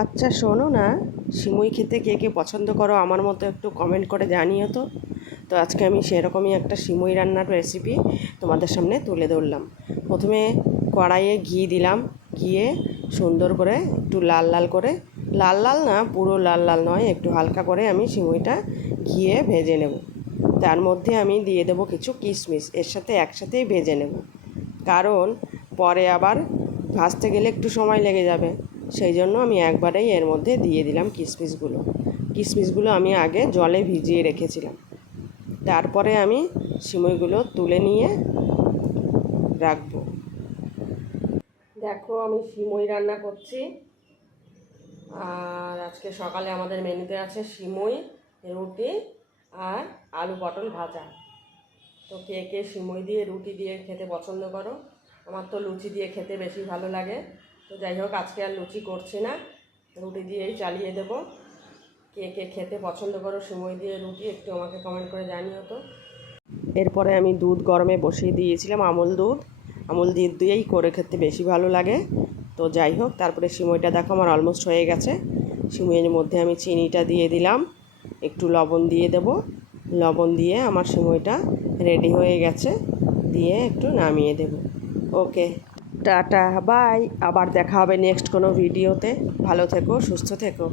আচ্ছা শোনো না, সিমুই খেতে কে কে পছন্দ করো আমার মতো একটু কমেন্ট করে জানিও তো। তো আজকে আমি সেরকমই একটা সিমুই রান্নার রেসিপি তোমাদের সামনে তুলে ধরলাম। প্রথমে কড়াইয়ে ঘি দিলাম, ঘিয়ে সুন্দর করে একটু লাল লাল করে, লাল লাল না পুরো লাল লাল নয়, একটু হালকা করে আমি সিমুইটা ঘিয়ে ভেজে নেব। তার মধ্যে আমি দিয়ে দেবো কিছু কিশমিশ, এর সাথে একসাথেই ভেজে নেব, কারণ পরে আবার ভাজতে গেলে একটু সময় লেগে যাবে। সেই জন্য আমি একবারেই এর মধ্যে দিয়ে দিলাম কিশমিশগুলো। কিশমিশগুলো আমি আগে জলে ভিজিয়ে রেখেছিলাম, তারপরে আমি সিমইগুলো তুলে নিয়ে রাখবো। দেখো আমি সিমই রান্না করছি, আর আজকে সকালে আমাদের মেনুতে আছে সিমই, রুটি আর আলু পটল ভাজা। তো কে কে সিমই দিয়ে রুটি দিয়ে খেতে পছন্দ করো? আমার তো লুচি দিয়ে খেতে বেশি ভালো লাগে। তো যাই হোক, আজকে আর লুচি করছি না, রুটি দিয়েই চালিয়ে দেবো। কে কে খেতে পছন্দ করো সিমই দিয়ে রুটি, একটু আমাকে কমেন্ট করে জানিও তো। এরপরে আমি দুধ গরমে বসিয়ে দিয়েছিলাম, আমুল দুধ। আমুল দুধ দিয়েই করে খেতে বেশি ভালো লাগে। তো যাই হোক, তারপরে সিমইটা দেখো আমার অলমোস্ট হয়ে গেছে। সিমইয়ের মধ্যে আমি চিনিটা দিয়ে দিলাম, একটু লবণ দিয়ে দেব। লবণ দিয়ে আমার সিমইটা রেডি হয়ে গেছে, দিয়ে একটু নামিয়ে দেব। ওকে, টাটা বাই, আবার দেখা হবে নেক্সট কোনো ভিডিওতে। ভালো থেকো, সুস্থ থেকো।